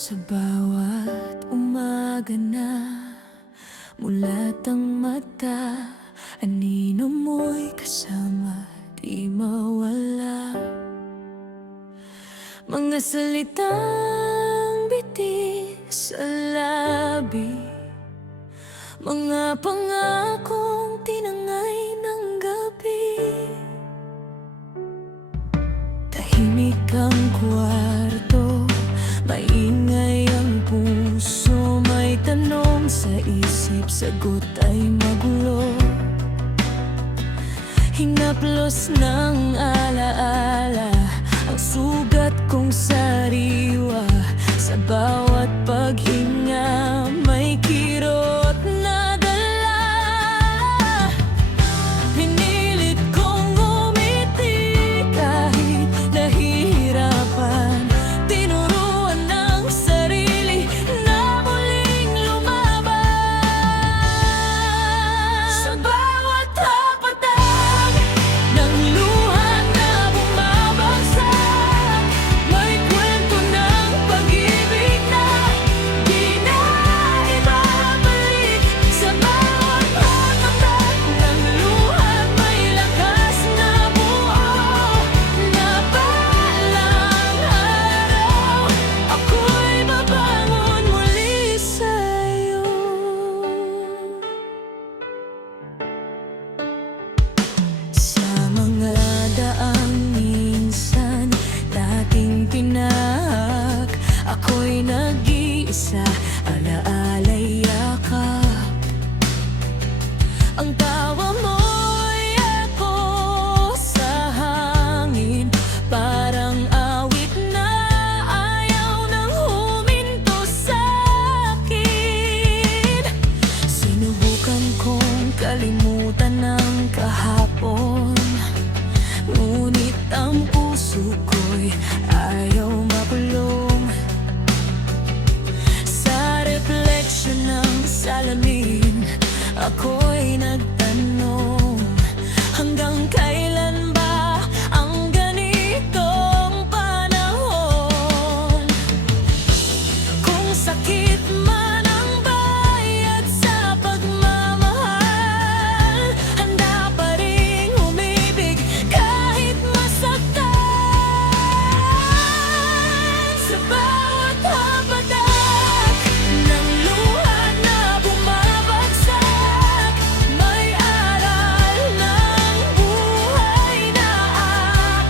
Sa bawat umaga na mulat ang mata, anino mo'y kasama, di mawala. Mga salitang bitis sa labi, mga pangakong tinangay ng gabi. Tahimik ang kwarto, maingay ang puso, may tanong sa isip, sagot ay magulo. Hinaplos ng alaala, ang sugat kong sariwa. Sa bawat paghinga, may kirot na dala. Pinilit kong umiti kahit nahihirapan, tinuruan ng sarili na muling lumaban. Sa bawat hapatag ng luha na bumabagsak, may kwento ng pag-ibig na di na ibabalik. Sa bawat hapatag ng luha, may lakas na buo na balang araw, ako'y babangon muli sa'yo. Sa mga daang minsan dating pinahak, ako'y nag-iisa, alaala'y yakap. Ang tawa mo'y ako sa hangin, parang awit na ayaw nang huminto sa'kin. Sinubukan kong kalimutan ng kahapon, ngunit ang puso ko'y ayaw makulong. Sa refleksyon ng salamin, ako'y nagtanong, hanggang kailan ba ang ganitong panahon? Kung sakit man ang bayad sa pagmamahal, handa pa ring umibig kahit masaktan. Sa bawat hapatak ng luha na bumabagsak, may aral ng buhay na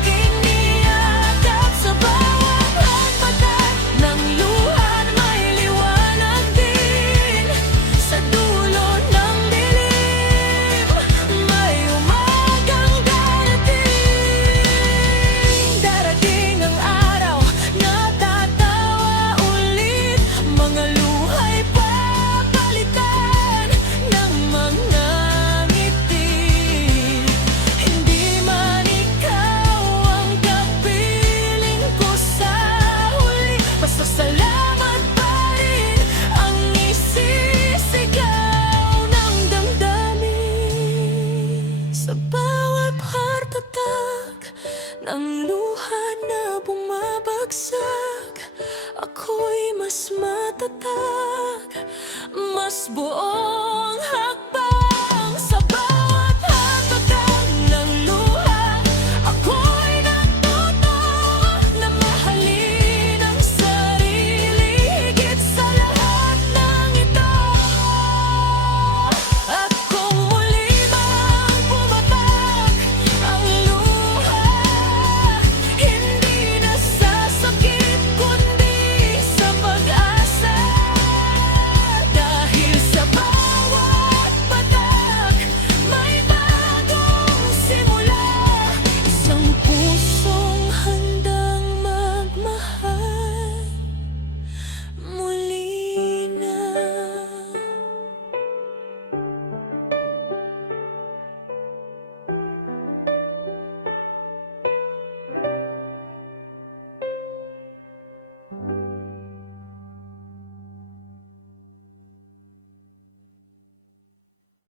aking niyakap. Sa bawat hapatak ng luha, may liwanag din. Sa dulo ng dilim, may umagang darating. Darating ang araw na tatawa ulit, mga luha'y papalitan ng mga ngiti. Hindi man ikaw ang kapiling ko sa huli, basta salamat pa rin ang isisigaw ng damdamin. Sa bawat hartatak ng luha na bumabagsak, ako'y mas matatag, mas buo